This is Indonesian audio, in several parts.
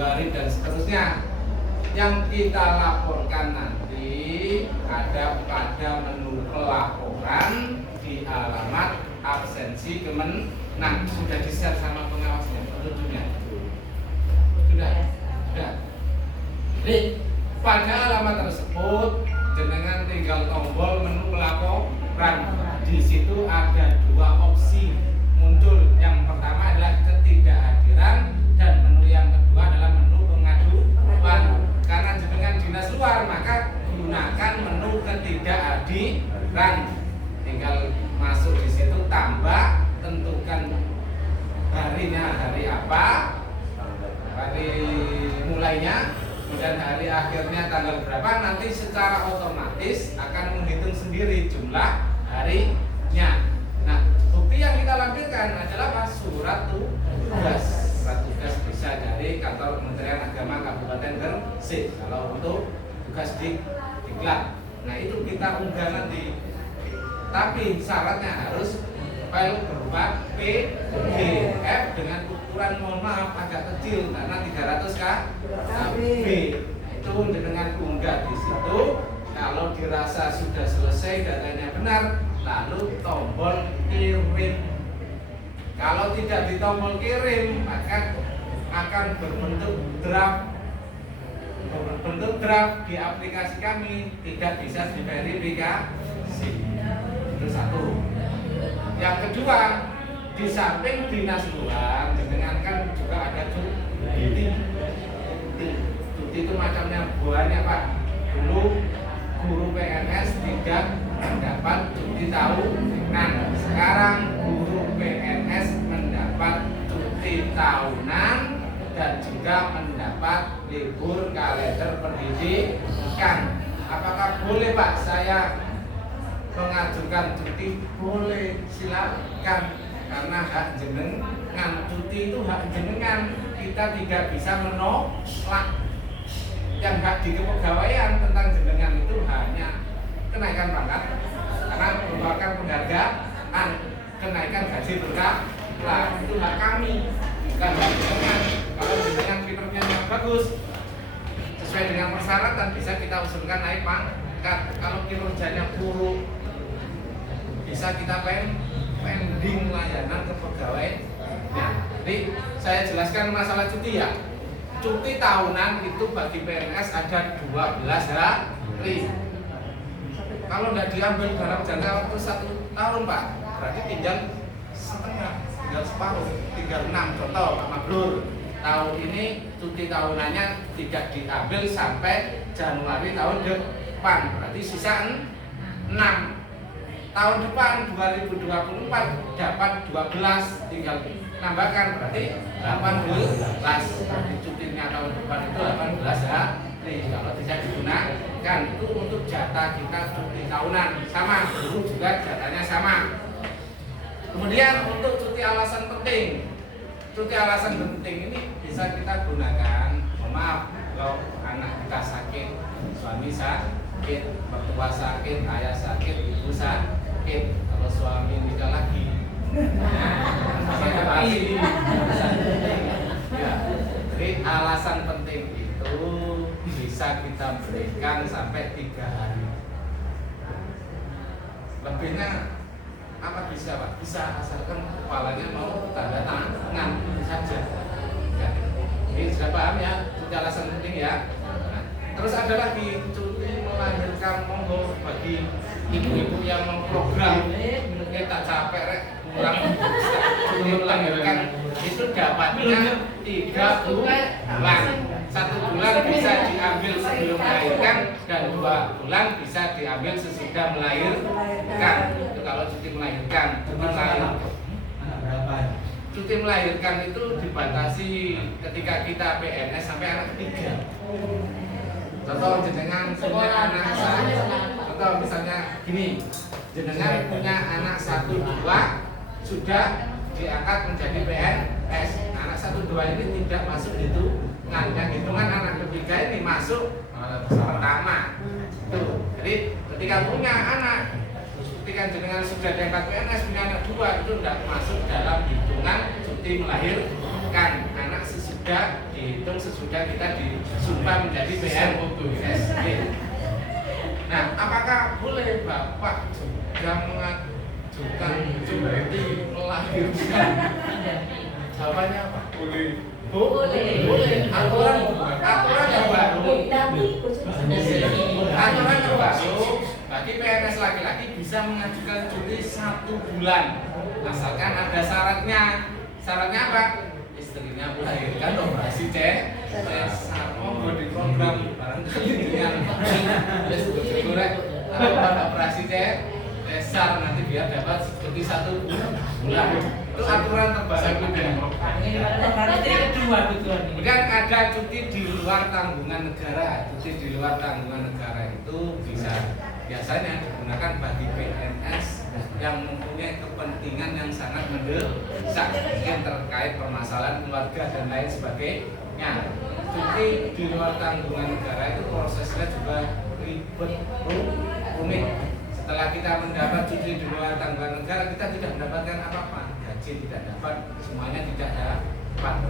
hari dan seterusnya. Yang kita laporkan nanti ada pada menu pelaporan di alamat absensi Kemenang. Sudah di-share sama pengawasnya petunjuknya? Sudah. Jadi pada alamat tersebut jenengan tinggal tombol menu pelaporan. Di situ ada dua opsi muncul. Yang pertama adalah ketidakhadiran dan menu yang kedua adalah menu pengaduan. Karena jenengan dinas luar maka gunakan menu ketidakhadiran. Tinggal masuk di situ, tambah, tentukan harinya hari apa, hari mulainya, kemudian hari akhirnya tanggal berapa. Nanti secara otomatis akan menghitung sendiri jumlah harinya. Nah, bukti yang kita lampirkan adalah apa? Surat tugas. Surat tugas bisa dari kantor Kementerian Agama Kabupaten Gresik kalau untuk tugas di Diklat. Nah, itu kita unggah nanti. Tapi syaratnya harus file berupa PDF dengan ukuran, mohon maaf, agak kecil karena 300 KB. Itu dengan unggah di situ. Kalau dirasa sudah selesai, datanya benar, lalu tombol kirim. Kalau tidak ditombol kirim, maka akan berbentuk draft. Berbentuk draft di aplikasi kami, tidak bisa diverifikasi. Itu satu. Yang kedua, di samping dinas luar, dengan kan juga ada cuti. Cuti itu macamnya banyak, Pak. Dulu guru PNS tidak mendapat cuti tahunan. Sekarang guru PNS mendapat cuti tahunan dan juga mendapat libur kalender pendidikan. Apakah boleh, Pak, saya mengajukan cuti? Boleh, silakan, karena hak jenengan. Cuti itu hak jenengan, kita tidak bisa menolak. Yang hak di kepegawaian tentang jenengan itu hanya kenaikan pangkat karena merupakan penghargaan, kenaikan gaji berkala, itu hak kami, bukan hak jenengan. Kalau jenengan kinerjanya bagus sesuai dengan persyaratan, bisa kita usulkan naik pangkat. Kalau kinerjanya buruk, bisa kita pending layanan kepegawaian. Nah, jadi saya jelaskan masalah cuti ya. Cuti tahunan itu bagi PNS ada 12 hari. Kalau tidak diambil dalam jangka waktu 1 tahun, Pak, berarti tinggal setengah, tinggal separuh, tinggal 6. Contoh Pak Mabrur, tahun ini cuti tahunannya tidak diambil sampai Januari tahun depan, berarti sisa 6. Tahun depan 2024 dapat 12, tinggal nambahkan berarti 18. Berarti cutinya tahun depan itu 18 hari. Kalau tidak digunakan itu untuk jatah kita cuti tahunan sama, guru juga jatahnya sama. Kemudian untuk cuti alasan penting. Cuti alasan penting ini bisa kita gunakan, mohon maaf, kalau anak kita sakit, suami sakit, mertua sakit, ayah sakit, ibu sakit. Kalau suami nikah lagi, ya. Jadi alasan penting itu bisa kita berikan sampai 3 hari. Lebihnya apa bisa, Pak? Bisa, asalkan kepalanya mau tanda tangan saja. Ya. Ini sudah paham ya, cuti alasan penting ya. Nah, terus ada lagi cuti melahirkan, monggo bagi ibu-ibu yang memprogram. Tak capek rek, kurang cuti melahirkan itu dapatnya 3 bulan. 1 bulan bisa diambil sebelum melahirkan dan 2 bulan bisa diambil sesudah melahirkan. Itu kalau cuti melahirkan. Cuti melahirkan itu dibatasi ketika kita PNS sampai anak ketiga. Contoh jenengan punya anak contoh misalnya gini, jenengan punya anak 1, 2 sudah diangkat menjadi PNS. Anak 1, 2 ini tidak masuk hitungan. Yang hitungan anak ketiga ini masuk pertama. Tuh. Jadi ketika punya anak, ketika jenengan sudah diangkat PNS punya anak 2 itu tidak masuk dalam hitungan cuti melahirkan. Anak sesudah dihitung sesudah kita disumpah menjadi PNS. Nah, apakah boleh Bapak juga mengajukan cuti melahirkan? Jawabannya apa? Boleh. Aturan yang baru. Aturan yang baru bagi PNS laki-laki bisa mengajukan cuti 1 bulan, asalkan ada syaratnya. Syaratnya apa? Istrinya melahirkan operasi cesar. Mau di program barangkali dengan atau pada operasi cesar nanti biar dapat cuti 1 bulan. Itu aturan terbaru. Kemudian ada cuti di luar tanggungan negara. Cuti di luar tanggungan negara itu bisa biasanya digunakan bagi PNS yang mempunyai kepentingan yang sangat mendesak, mungkin terkait permasalahan keluarga dan lain sebagainya. Cuti di luar tanggungan negara itu prosesnya juga ribet, rumit. Setelah kita mendapat cuti di luar tanggungan negara, kita tidak mendapatkan apa-apa, gaji tidak dapat, semuanya tidak dapat.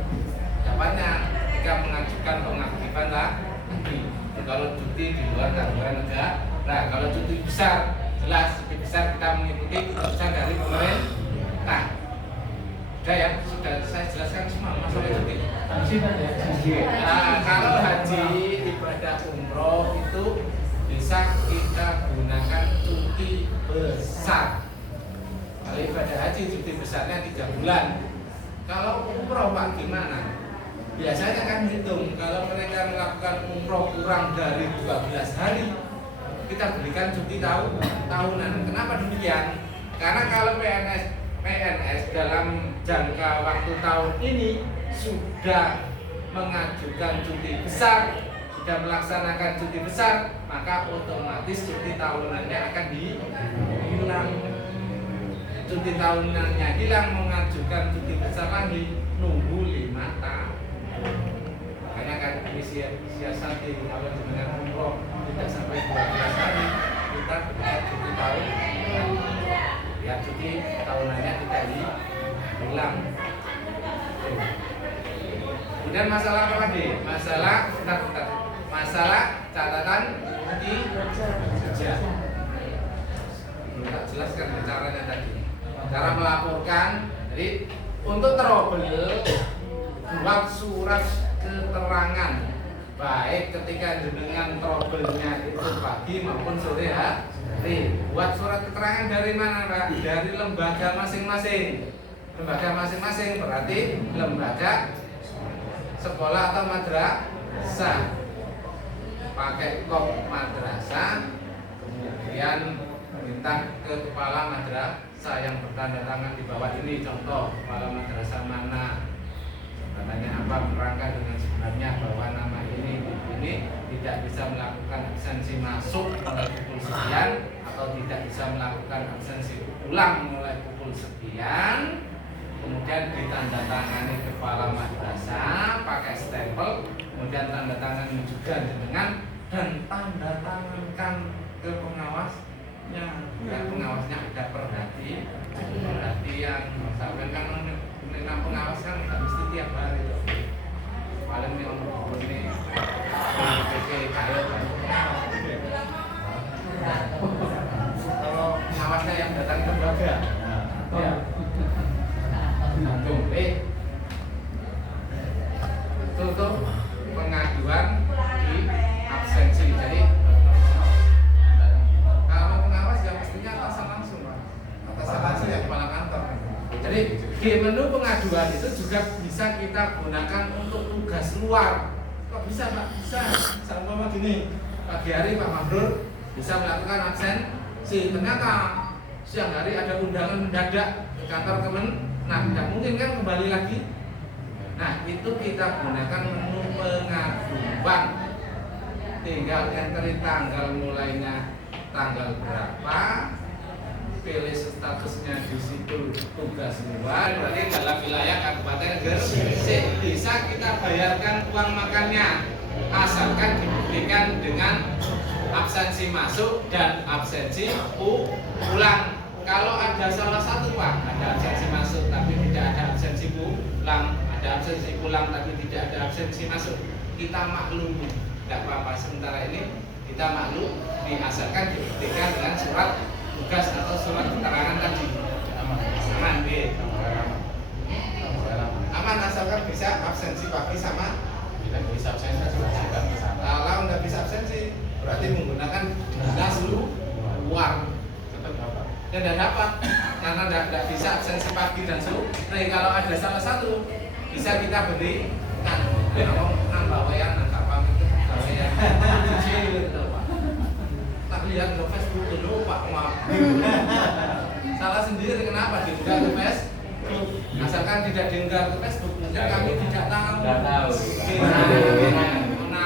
Dapatnya jika mengajukan pengaktifan lagi. Kalau cuti di luar tanggungan negara, nah kalau cuti besar, jelas cuti besar kita mengikuti keputusan dari pemerintah. Sudah ya, sudah saya jelaskan semua masalah cuti. Nah, kalau haji ibadah umroh itu bisa kita gunakan cuti besar. Kalau ibadah haji cuti besarnya 3 bulan. Kalau umroh Pak gimana? Biasanya kan hitung kalau mereka melakukan umroh kurang dari 12 hari, kita berikan cuti tahunan. Kenapa demikian? Karena kalau PNS dalam jangka waktu tahun ini sudah mengajukan cuti besar, sudah melaksanakan cuti besar, maka otomatis cuti tahunannya akan hilang. Cuti tahunannya hilang, mengajukan cuti besar lagi, nunggu 5 tahun. Makanya kan siasati kalau dengan umroh tidak sampai 12 hari, kita berikan cuti tahun, ya cuti tahunannya tidak hilang. Kemudian masalah apa lagi? Masalah catatan kerja. Tak jelaskan caranya tadi. Cara melaporkan, jadi untuk trouble buat surat keterangan, baik ketika dengan trouble-nya itu pagi maupun sore hari. Buat surat keterangan dari mana Pak? Dari lembaga masing-masing. Lembaga masing-masing berarti lembaga sekolah atau madrasah. Pakai kop madrasah, kemudian minta ke kepala madrasah yang bertanda tangan di bawah ini. Contoh, kepala madrasah mana, katanya apa, merangkai dengan sebenarnya bahwa nama ini tidak bisa melakukan absensi masuk mulai pukul sekian, atau tidak bisa melakukan absensi ulang mulai pukul sekian. Kemudian ditandatangani kepala madrasah pakai stempel, kemudian tanda tangan juga dengan, dan tanda tangankan ke pengawasnya. Dan pengawasnya ada perhatian. Sampai kan menenang pengawas kan nggak mesti tiap hari itu. Paling ini kalau pengawasnya yang datang ke lembaga, ya. Itu pengaduan di absensi. Jadi kalau pengawas ya mestinya atasan langsung Pak. Atasan langsung ya kepala kantor. Jadi di menu pengaduan itu juga bisa kita gunakan untuk tugas luar. Kok bisa Pak? Bisa. Sama gini, pagi hari Pak Mabrur bisa melakukan absensi. Ternyata siang hari ada undangan mendadak ke kantor Nah, tidak mungkin kan kembali lagi. Nah, itu kita gunakan menu pengaduan. Tinggal entry tanggal mulainya tanggal berapa, pilih statusnya di situ tugas luar, berarti dalam wilayah Kabupaten Gresik bisa kita bayarkan uang makannya, asalkan dibuktikan dengan absensi masuk dan absensi pulang. Kalau ada salah satu Pak, ada absensi masuk tapi tidak ada absensi pulang, ada absensi pulang tapi tidak ada absensi masuk, kita maklumi, tidak apa-apa. Sementara ini kita maklum, asalkan dibuktikan dengan surat tugas atau surat keterangan tadi. Aman, aman asalkan bisa absensi pagi sama. Bisa absensi Kalau nggak bisa absensi, berarti menggunakan dinas luar. Ya tidak dapat, karena tidak bisa absensi pagi dan sore. Kalau ada salah satu, bisa kita berikan. Kalau nambah wayan, nggak pamit itu, wayan kecil gitu Pak. Tak lihat ke Facebook dulu Pak, maaf. Salah sendiri kenapa diunggah ke Facebook? Asalkan tidak diunggah ke Facebook, mungkin kami tidak tahu. Tidak tahu.